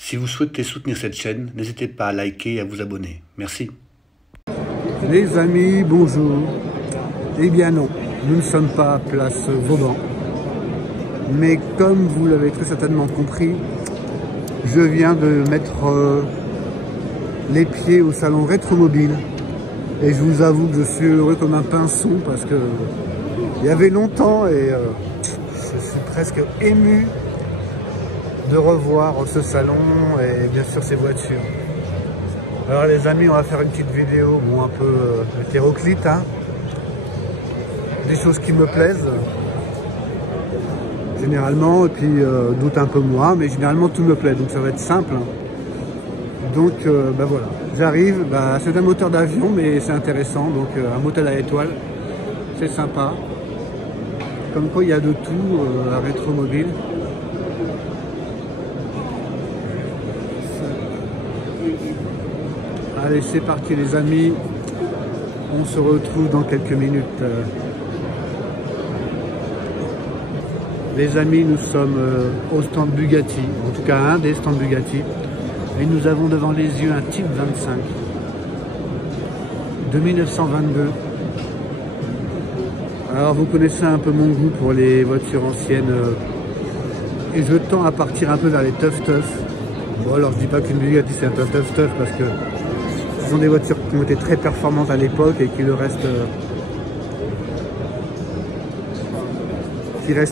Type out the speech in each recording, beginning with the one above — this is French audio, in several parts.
Si vous souhaitez soutenir cette chaîne, n'hésitez pas à liker et à vous abonner. Merci. Les amis, bonjour. Eh bien non, nous ne sommes pas à place Vauban. Mais comme vous l'avez très certainement compris, je viens de mettre les pieds au salon Rétromobile. Et je vous avoue que je suis heureux comme un pinson parce que il y avait longtemps et je suis presque ému de revoir ce salon et bien sûr ces voitures. Alors les amis, on va faire une petite vidéo bon, un peu hétéroclite, hein. Des choses qui me plaisent généralement et puis d'autres un peu moins, mais généralement tout me plaît, donc ça va être simple. Donc bah voilà, j'arrive, bah, c'est un moteur d'avion mais c'est intéressant, donc un moteur à étoile, c'est sympa. Comme quoi il y a de tout à Rétromobile. Allez, c'est parti les amis, on se retrouve dans quelques minutes. Les amis, nous sommes au stand Bugatti, en tout cas un des stands Bugatti, et nous avons devant les yeux un Type 25 de 1922. Alors vous connaissez un peu mon goût pour les voitures anciennes, et je tends à partir un peu vers les tough. Bon alors je dis pas qu'une Bugatti c'est un tough parce que ce sont des voitures qui ont été très performantes à l'époque et qui le restent,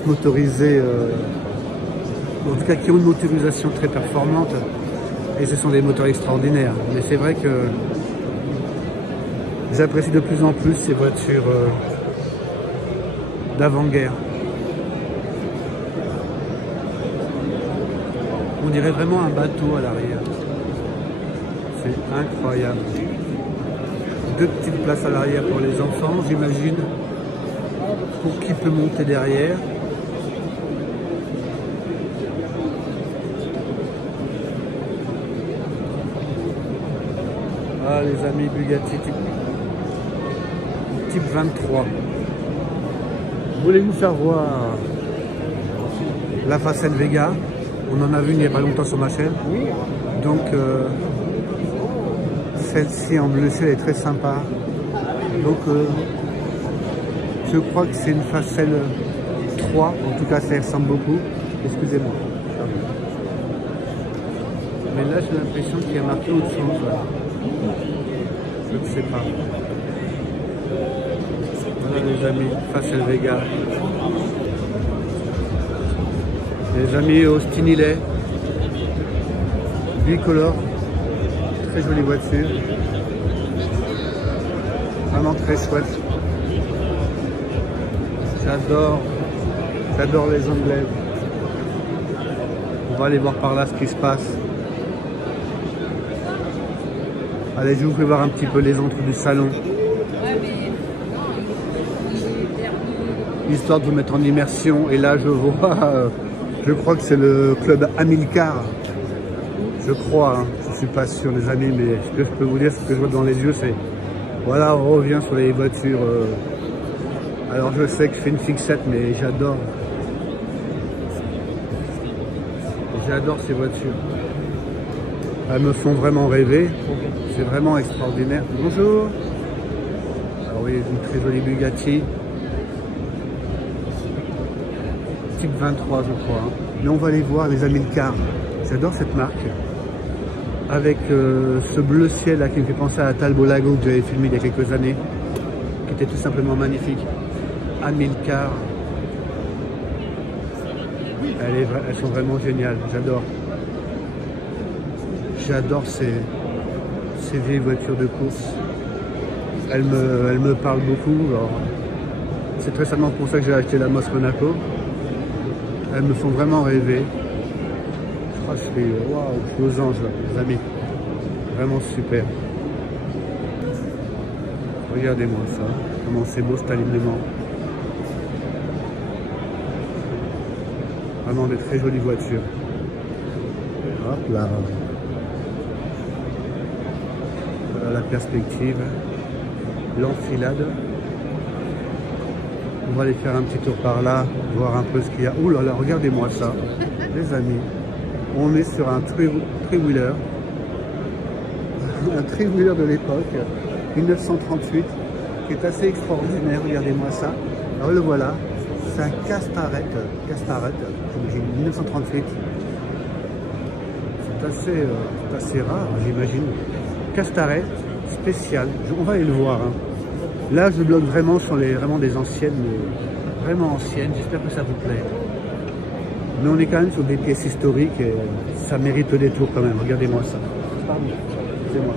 motorisées, en tout cas qui ont une motorisation très performante. Et ce sont des moteurs extraordinaires. Mais c'est vrai que j'apprécie de plus en plus ces voitures d'avant-guerre. On dirait vraiment un bateau à l'arrière. C'est incroyable. Deux petites places à l'arrière pour les enfants, j'imagine. Pour qui peut monter derrière. Ah les amis, Bugatti type 23. Voulez-vous faire voir la Facel Vega? On en a vu il n'y a pas longtemps sur ma chaîne. Donc celle-ci en bleu ciel est très sympa. Donc je crois que c'est une Facel 3. En tout cas ça ressemble beaucoup. Excusez-moi. Mais là j'ai l'impression qu'il y a marqué autre chose. Je ne sais pas. Voilà les amis, Facel Vega. Les amis Austin Hillet. Bicolore. Très jolie voiture. Vraiment très chouette. J'adore les Anglais. On va aller voir par là ce qui se passe. Allez, je vous fais voir un petit peu les entrées du salon. Histoire de vous mettre en immersion. Et là, je vois, je crois que c'est le club Amilcar. Je crois, hein. Je suis pas sûr les amis, mais ce que je peux vous dire, ce que je vois dans les yeux, c'est... Voilà, on revient sur les voitures. Alors je sais que je fais une fixette, mais j'adore. J'adore ces voitures. Elles me font vraiment rêver. C'est vraiment extraordinaire. Bonjour. Alors oui, une très jolie Bugatti. Type 23 je crois. Mais on va aller voir les Amilcar. J'adore cette marque. Avec ce bleu ciel là qui me fait penser à Talbot Lago que j'avais filmé il y a quelques années. Qui était tout simplement magnifique. Amilcar. Elles sont vraiment géniales. J'adore. J'adore ces vieilles voitures de course. Elles me parlent beaucoup. C'est très certainement pour ça que j'ai acheté la Moss Monaco. Elles me font vraiment rêver. Je crois que je suis aux anges là, les amis. Vraiment super. Regardez-moi ça. Comment c'est beau cet alignement. Vraiment des très jolies voitures. Hop là. Voilà la perspective. L'enfilade. On va aller faire un petit tour par là, voir un peu ce qu'il y a. Ouh là là, regardez-moi ça, les amis. On est sur un three-wheeler. Un three-wheeler de l'époque, 1938, qui est assez extraordinaire. Regardez-moi ça. Alors le voilà. C'est un Castarette, j'imagine, 1938. C'est assez rare, j'imagine. Castarette spécial. On va aller le voir. Hein. Là, je bloque vraiment sur vraiment des anciennes, vraiment anciennes. J'espère que ça vous plaît. Mais on est quand même sur des pièces historiques et ça mérite le détour quand même. Regardez-moi ça. Pardon, excusez-moi.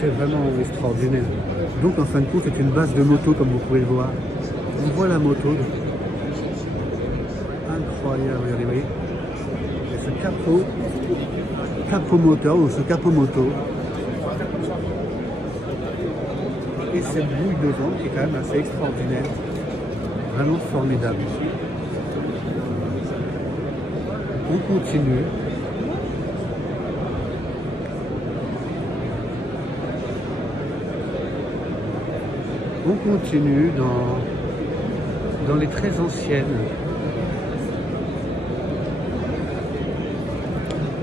C'est vraiment extraordinaire. Donc en fin de compte, c'est une base de moto comme vous pouvez le voir. On voit la moto. Incroyable, regardez, vous voyez. Et ce capot moteur ou ce capot moto. Et cette bouille devant qui est quand même assez extraordinaire. Vraiment formidable. On continue. On continue dans les très anciennes.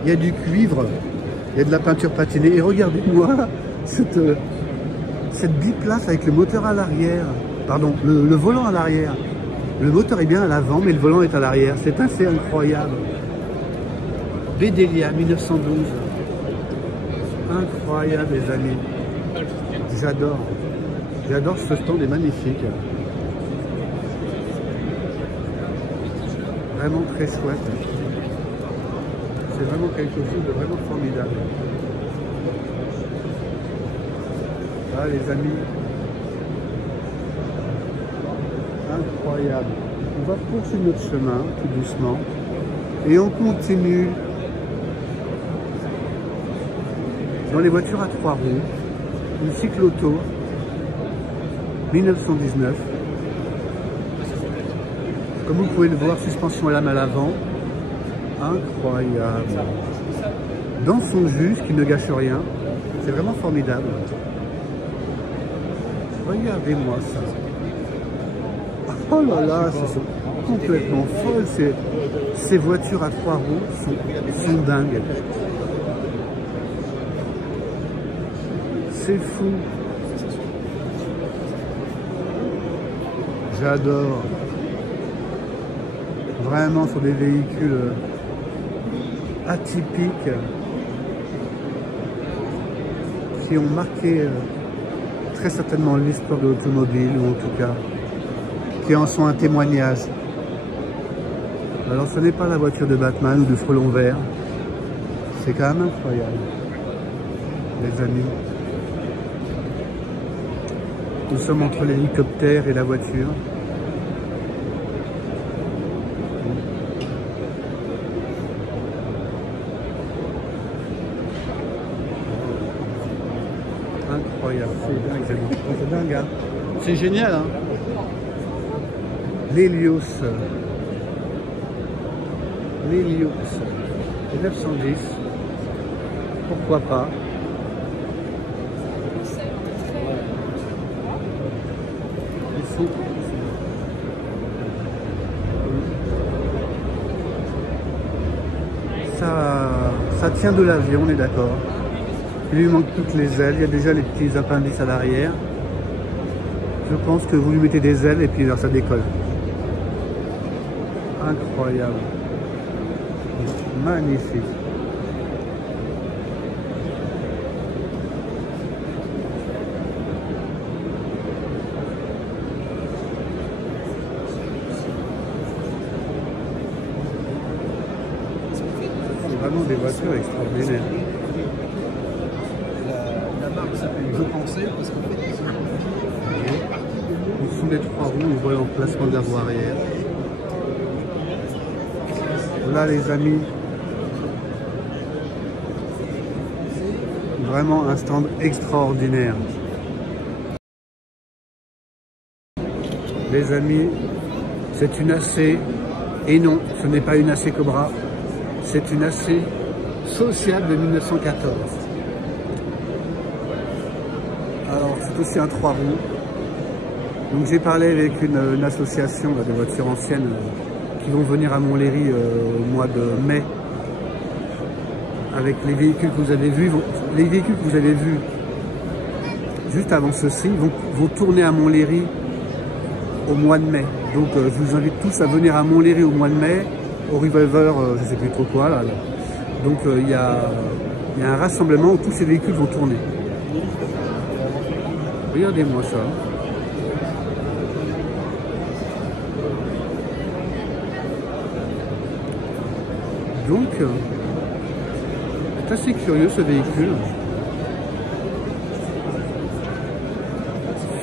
Il y a du cuivre, il y a de la peinture patinée. Et regardez-moi cette biplace avec le moteur à l'arrière. Pardon, le volant à l'arrière. Le moteur est bien à l'avant, mais le volant est à l'arrière. C'est assez incroyable. Bédélia, 1912. Incroyable, les amis. J'adore. J'adore ce stand, est magnifique. Vraiment très chouette. C'est vraiment quelque chose de vraiment formidable. Ah les amis. Incroyable. On va poursuivre notre chemin tout doucement. Et on continue dans les voitures à 3 roues. Une cyclo-auto. 1919. Comme vous pouvez le voir, suspension à lame à l'avant. Incroyable. Dans son jus, qui ne gâche rien. C'est vraiment formidable. Regardez-moi ça. Oh là là, c'est complètement folle. Ces voitures à 3 roues sont dingues. C'est fou. J'adore. Vraiment sur des véhicules atypiques qui ont marqué très certainement l'histoire de l'automobile, ou en tout cas qui en sont un témoignage. Alors ce n'est pas la voiture de Batman ou de Frelon Vert, c'est quand même incroyable, les amis. Nous sommes entre l'hélicoptère et la voiture. Incroyable, c'est dingue, hein. C'est génial, hein. L'Hélios 910, pourquoi pas. Ici. Ça tient de l'avion, on est d'accord. Il lui manque toutes les ailes, il y a déjà les petits appendices à l'arrière. Je pense que vous lui mettez des ailes et puis alors ça décolle. Incroyable. Magnifique. C'est vraiment des voitures extraordinaires. La marque s'appelle Je pensais parce qu'en fait Sous les 3 roues, on voit l'emplacement de la roue arrière. Là les amis, vraiment un stand extraordinaire. Les amis, c'est une AC, et non, ce n'est pas une AC Cobra, c'est une AC sociale de 1914. Alors c'est aussi un 3 roues. Donc j'ai parlé avec une association de voitures anciennes qui vont venir à Montlhéry au mois de mai, avec les véhicules que vous avez vus. Les véhicules que vous avez vus juste avant ceci vont tourner à Montlhéry au mois de mai. Donc je vous invite tous à venir à Montlhéry au mois de mai, au Revolver, je ne sais plus trop quoi. Là. Donc il y a un rassemblement où tous ces véhicules vont tourner. Regardez-moi ça. Donc, c'est assez curieux ce véhicule.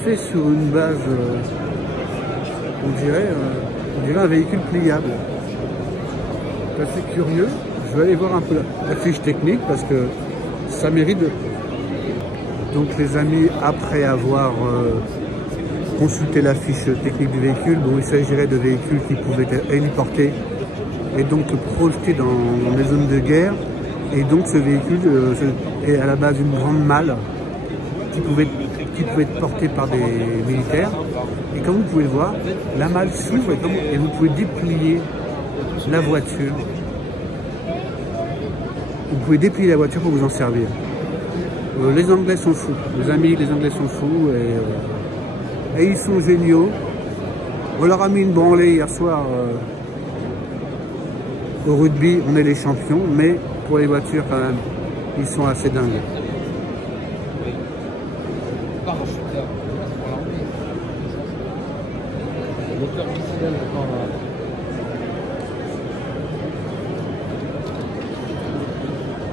Fait sur une base, on dirait un véhicule pliable. C'est assez curieux. Je vais aller voir un peu la fiche technique parce que ça mérite de... Donc les amis, après avoir consulté la fiche technique du véhicule, bon, il s'agirait de véhicules qui pouvaient être héliportés et donc projetés dans les zones de guerre. Et donc ce véhicule est à la base une grande malle qui pouvait être portée par des militaires. Et comme vous pouvez le voir, la malle s'ouvre et vous pouvez déplier la voiture. Vous pouvez déplier la voiture pour vous en servir. Les Anglais sont fous, les amis, les Anglais sont fous et ils sont géniaux. On leur a mis une branlée hier soir au rugby, on est les champions, mais pour les voitures quand même, ils sont assez dingues.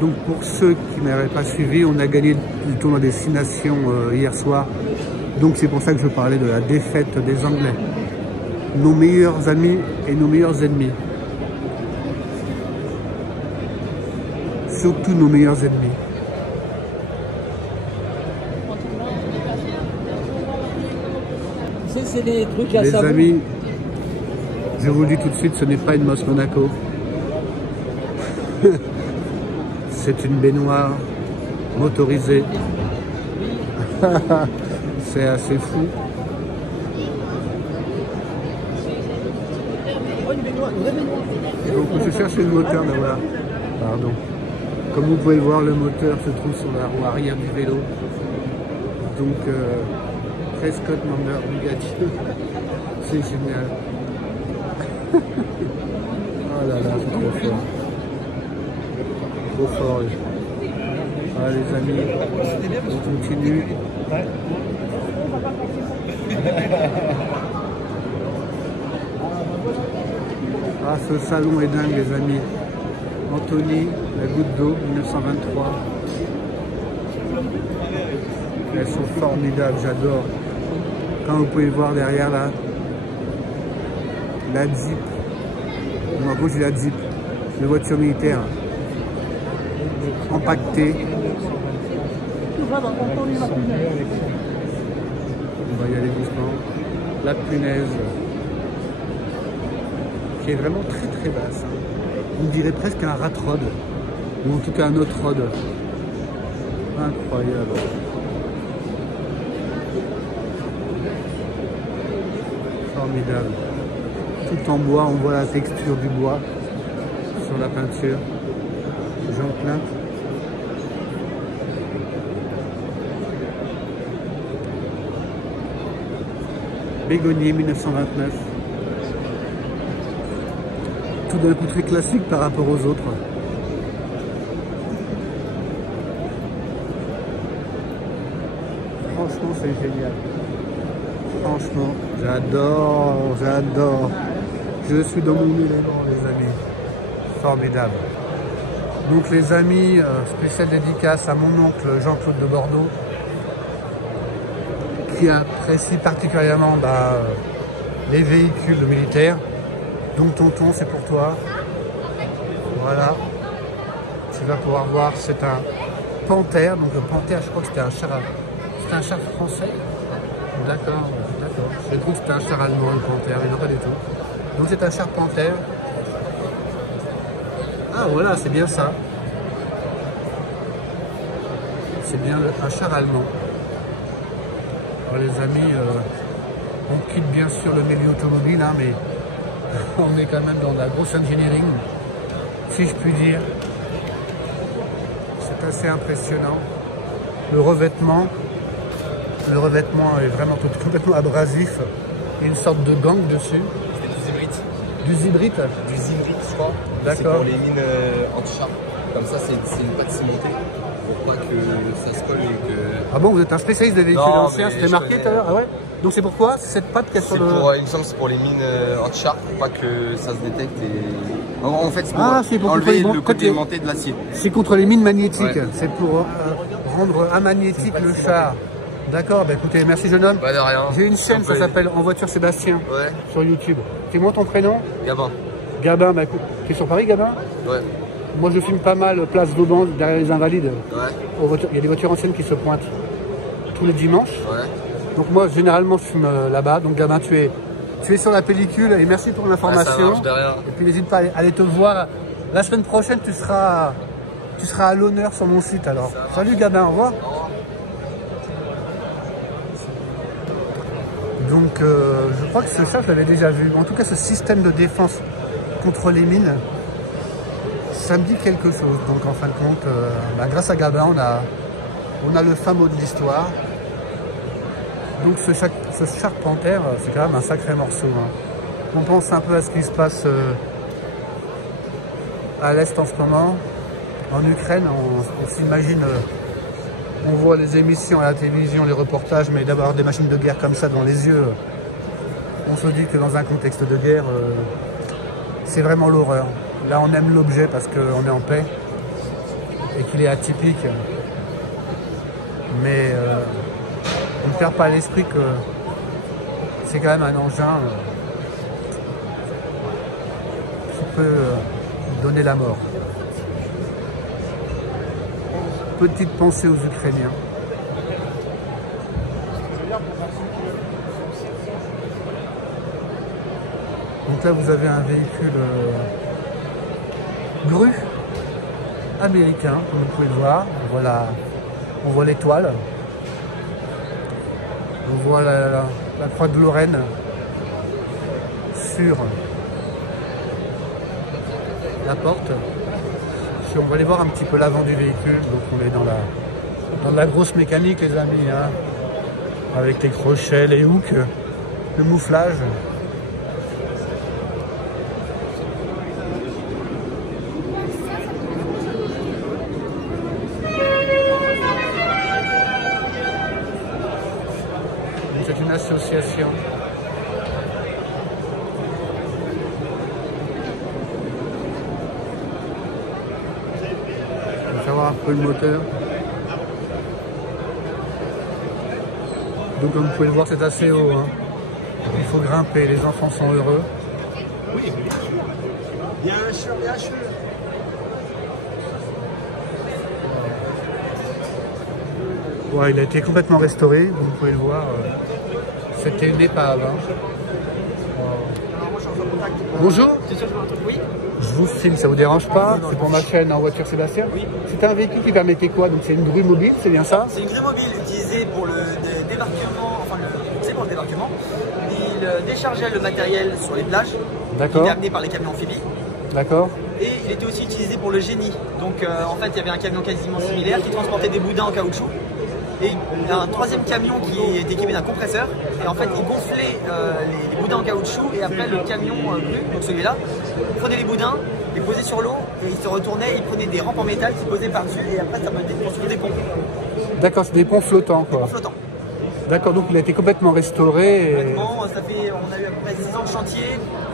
Donc pour ceux qui n'avaient pas suivi, on a gagné le tournoi des 6 nations hier soir. Donc c'est pour ça que je parlais de la défaite des Anglais. Nos meilleurs amis et nos meilleurs ennemis. Surtout nos meilleurs ennemis. C'est des trucs à les savoir. amis, je vous le dis tout de suite, ce n'est pas une Moss Monaco. C'est une baignoire motorisée. C'est assez fou. Et donc je cherche le moteur là, voilà. Pardon. Comme vous pouvez le voir, le moteur se trouve sur la roue arrière du vélo. Donc Prescott Number Bugatti. C'est génial. Oh là là, c'est trop fort. Trop fort. Ah les amis, on continue. Ah ce salon est dingue les amis. Anthony, la goutte d'eau, 1923. Elles sont formidables, j'adore. Quand vous pouvez voir derrière là, la Jeep. En gros j'ai la Jeep, une voiture militaire. Empaquetée. On va y aller doucement. La punaise, qui est vraiment très très basse. On dirait presque un rat rod, ou en tout cas un autre rod. Incroyable. Formidable. Tout en bois, on voit la texture du bois sur la peinture. Jean Plainte. Bégonnier 1929. Tout d'un coup très classique par rapport aux autres. Franchement c'est génial. Franchement, j'adore, j'adore. Je suis dans mon élément les amis. Formidable. Donc les amis, spéciale dédicace à mon oncle Jean-Claude de Bordeaux, qui apprécie particulièrement les véhicules militaires. Donc tonton, c'est pour toi. Voilà. Tu vas pouvoir voir, c'est un Panthère. Donc le Panthère, je crois que c'était un char français. D'accord, d'accord. J'ai cru que c'était un char allemand, le Panthère, mais non pas du tout. Donc c'est un char Panthère. Ah voilà, c'est bien ça. C'est bien un char allemand. Alors les amis, on quitte bien sûr le milieu automobile, hein, mais On est quand même dans la grosse engineering, si je puis dire. C'est assez impressionnant. Le revêtement est vraiment complètement abrasif. Il y a une sorte de gang dessus. C'est du zibrite. Du zibrite? Du zibrite, je crois. C'est D'accord. pour les mines anti-char. Comme ça, c'est une pâte cimentée. Pour pas que ça se colle et que... Ah bon, vous êtes un spécialiste des véhicules Non, anciens, mais c'était je marqué connais. tout à l'heure? Ah ouais? Donc c'est pourquoi cette pâte qu'il y a sur C'est le... pour, il me semble que c'est pour les mines anti-char, pour pas que ça se détecte et... En fait, c'est pour c'est pour enlever contrôler le côté côté- aimanté de l'acier. C'est contre les mines magnétiques, Ouais. c'est pour rendre amagnétique le char. D'accord, bah écoutez, merci jeune homme. Pas de rien. J'ai une chaîne, On ça peut s'appelle En voiture Sébastien, Ouais, sur YouTube. Dis-moi ton prénom? Gabin. Gabin, bah écoute, tu es sur Paris Gabin? Ouais, Moi je filme pas mal Place Vauban, derrière les Invalides. ouais, Il y a des voitures anciennes qui se pointent tous les dimanches. ouais. Donc moi généralement je fume là-bas. Donc Gabin, tu es sur la pellicule et merci pour Ouais, ça l'information. marche, de rien. Et puis n'hésite pas à aller te voir. La semaine prochaine tu seras à l'honneur sur mon site alors. Salut Gabin, au revoir. Au revoir. Donc je crois que ce chat je l'avais déjà vu. En tout cas ce système de défense contre les mines, ça me dit quelque chose. Donc en fin de compte, grâce à Gabin on a le fin mot de l'histoire. Donc ce Charpenter, c'est quand même un sacré morceau. Hein. On pense un peu à ce qui se passe à l'Est en ce moment. En Ukraine, on s'imagine, on voit les émissions à la télévision, les reportages, mais d'avoir des machines de guerre comme ça dans les yeux, on se dit que dans un contexte de guerre, c'est vraiment l'horreur. Là, on aime l'objet parce qu'on est en paix et qu'il est atypique. Mais on ne perd pas à l'esprit que c'est quand même un engin qui peut donner la mort. Petite pensée aux Ukrainiens. Donc là, vous avez un véhicule grue américain, comme vous pouvez le voir. On voit l'étoile. On voit la croix de Lorraine sur la porte. Si on va aller voir un petit peu l'avant du véhicule, donc on est dans la grosse mécanique les amis, hein, avec les crochets, les hooks, le mouflage. C'est une association. On va savoir un peu le moteur. Donc comme vous pouvez le voir, c'est assez haut. Hein. Il faut grimper, les enfants sont heureux. Bien sûr, bien sûr. Ouais, il a été complètement restauré, vous pouvez le voir. C'était une épave. Hein. Bonjour. C'est sûr que je veux un truc, oui. Je vous filme, ça vous dérange pas? C'est pour ma chaîne En voiture Sébastien. Oui. C'était un véhicule qui permettait quoi? Donc c'est une grue mobile, c'est bien ça? C'est une grue mobile utilisée pour le débarquement, enfin c'est pour le débarquement. Il déchargeait le matériel sur les plages. Il D'accord, était amené par les camions amphibies. d'accord. Et il était aussi utilisé pour le génie. Donc en fait il y avait un camion quasiment similaire qui transportait des boudins en caoutchouc. Et un troisième camion qui est équipé d'un compresseur. Et en fait il gonflait les boudins en caoutchouc. Et après le camion grue, donc celui-là, prenait les boudins, les posait sur l'eau. Et il se retournait, il prenait des rampes en métal, il posait par-dessus. Et après ça permettait de construire des ponts. D'accord, c'est des ponts flottants En quoi. flottant. D'accord, donc il a été complètement restauré. Et... Complètement, on a eu à peu près 6 ans de chantier,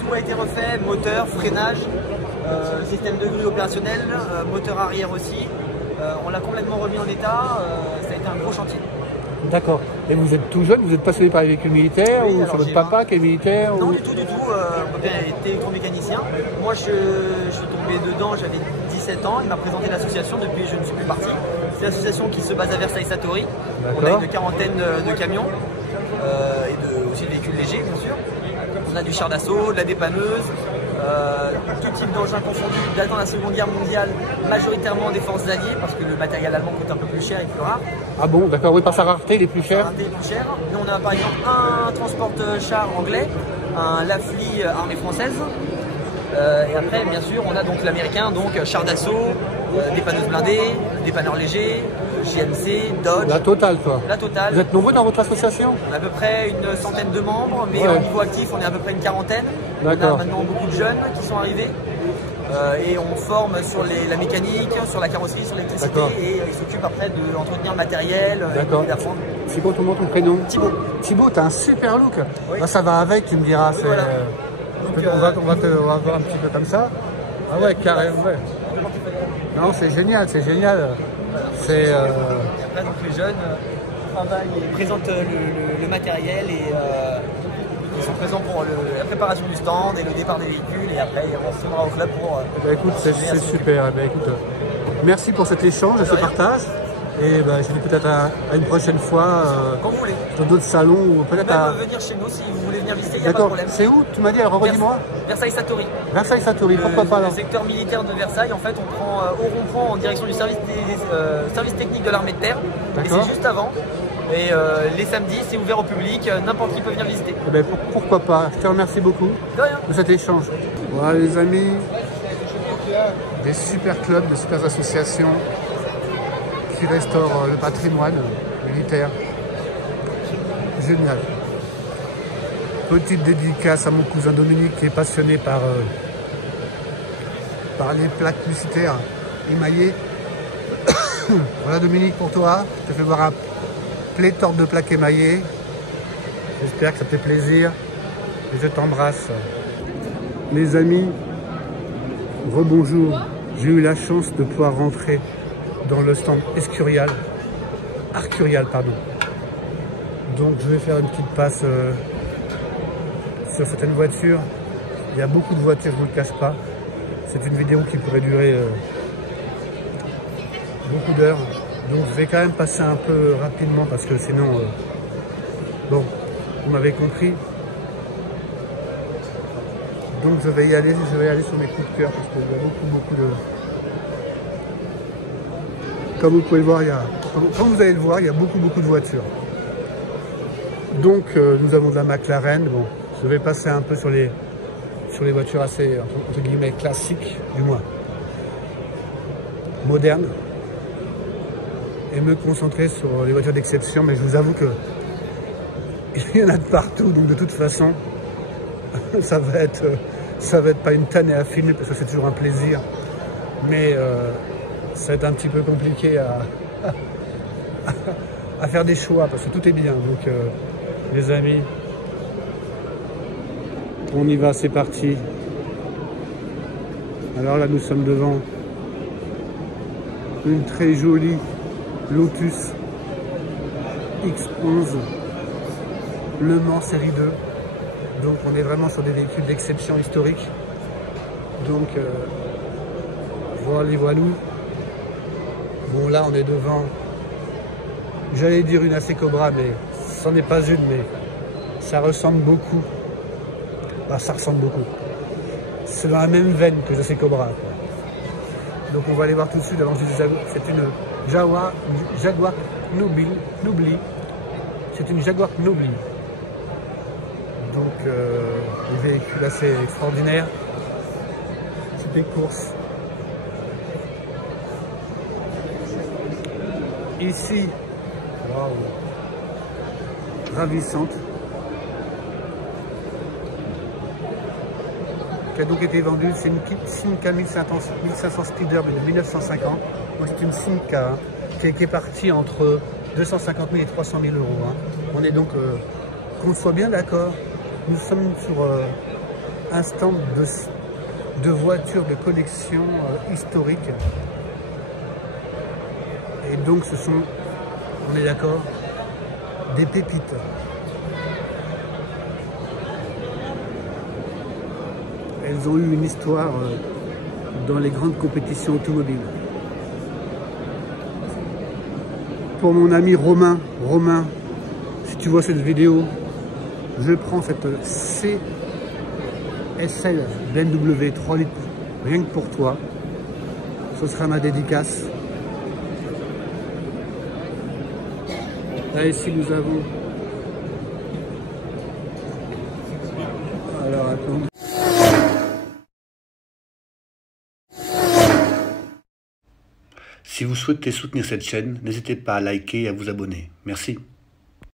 tout a été refait, moteur, freinage, système de grue opérationnel, moteur arrière aussi. On l'a complètement remis en état, ça a été un gros chantier. D'accord. Et vous êtes tout jeune, vous êtes passionné par les véhicules militaires Oui, ou alors c'est votre j'ai papa qui est militaire Non ou... du tout, mon père était électromécanicien. Moi je suis tombé dedans, j'avais 17 ans, il m'a présenté l'association, depuis je ne suis plus parti. C'est l'association qui se base à Versailles-Satory. On a une quarantaine de camions et aussi de véhicules légers bien sûr. On a du char d'assaut, de la dépanneuse, tout type d'engins confondus datant de la Seconde Guerre mondiale, majoritairement des forces alliées parce que le matériel allemand coûte un peu plus cher et plus rare. Ah bon, d'accord, oui, par sa rareté, il est plus cher. Plus cher. Nous on a par exemple un transport-char anglais un Lafley armée française. Et après, bien sûr, on a donc l'américain, donc char d'assaut, dépanneuses blindées, dépanneurs légers, JMC, Dodge. La totale, quoi. La totale. Vous êtes nombreux dans votre association? On a à peu près une centaine de membres, mais ouais. Au niveau actif, on est à peu près une quarantaine. On a maintenant beaucoup de jeunes qui sont arrivés. Et on forme sur la mécanique, sur la carrosserie, sur l'électricité, et ils s'occupent après d'entretenir le matériel et d'apprendre. C'est quoi ton prénom? Thibaut. Thibaut, t'as un super look. Oui. Bah, ça va avec, tu me diras. Oui, voilà. Donc, on va voir un petit peu comme ça. Ah ouais, carrément. Ouais. Non, c'est génial, c'est génial. Voilà. C'est. Et après, donc, les jeunes travaillent et présentent le matériel et ils sont présents pour la préparation du stand et le départ des véhicules, et après on se tournera au club pour... écoute, c'est super. Écoute, merci pour cet échange et ce partage. Et je dis peut-être à une prochaine fois quand vous voulez. Dans d'autres salons ou peut-être à... venir chez nous si vous voulez venir visiter, il n'y a pas de problème. C'est où? Tu m'as dit, alors redis-moi. Versailles Satori. Versailles Satori, pourquoi pas là? Le secteur militaire de Versailles, en fait, on prend au rond-point en direction du service technique de l'armée de terre. Et c'est juste avant. Et les samedis, c'est ouvert au public, n'importe qui peut venir visiter. Pourquoi pas? Je te remercie beaucoup de cet échange. Voilà les amis, des super clubs, des super associations qui restaurent le patrimoine militaire. Génial. Petite dédicace à mon cousin Dominique qui est passionné par les plaques publicitaires émaillées. Voilà Dominique pour toi, je te fais voir un pléthore de plaques émaillées. J'espère que ça te fait plaisir et je t'embrasse. Les amis, rebonjour. J'ai eu la chance de pouvoir rentrer dans le stand Arcurial, pardon. Donc je vais faire une petite passe sur certaines voitures. Il y a beaucoup de voitures, je ne vous le cache pas. C'est une vidéo qui pourrait durer beaucoup d'heures. Donc je vais quand même passer un peu rapidement parce que sinon, bon, vous m'avez compris. Donc je vais y aller sur mes coups de cœur parce qu'il y a beaucoup de... Comme vous pouvez le voir, comme vous allez le voir, il y a beaucoup de voitures. Donc nous avons de la McLaren. Bon, je vais passer un peu sur les voitures assez entre guillemets classiques, du moins modernes, et me concentrer sur les voitures d'exception. Mais je vous avoue que il y en a de partout, donc de toute façon ça va être pas une tannée à filmer parce que c'est toujours un plaisir, mais ça va être un petit peu compliqué à faire des choix parce que tout est bien. Donc les amis, on y va, c'est parti. Alors là nous sommes devant une très jolie Lotus X11 Le Mans série 2. Donc on est vraiment sur des véhicules d'exception historique. Donc voilou. Bon là on est devant, j'allais dire une AC Cobra, mais c'en est pas une, mais ça ressemble beaucoup. Bah, ça ressemble beaucoup. C'est dans la même veine que AC Cobra, quoi. Donc on va aller voir tout de suite avant que je dise. C'est une Jaguar Nobly. C'est une Jaguar Nobly. Donc des véhicules assez extraordinaires. Typé course. Ici, waouh, ravissante. Qui a donc été vendue, c'est une Simca 1500 Speeder de 1950. Donc c'est une Simca qui est partie entre 250 000 et 300 000 euros. Hein. On est donc, qu'on soit bien d'accord, nous sommes sur un stand de voitures de collection historique. Et donc ce sont, on est d'accord, des pépites. Elles ont eu une histoire dans les grandes compétitions automobiles. Pour mon ami Romain, si tu vois cette vidéo, je prends cette CSL BMW 3 litres rien que pour toi. Ce sera ma dédicace. Là ici nous avons Si vous souhaitez soutenir cette chaîne, n'hésitez pas à liker et à vous abonner. Merci.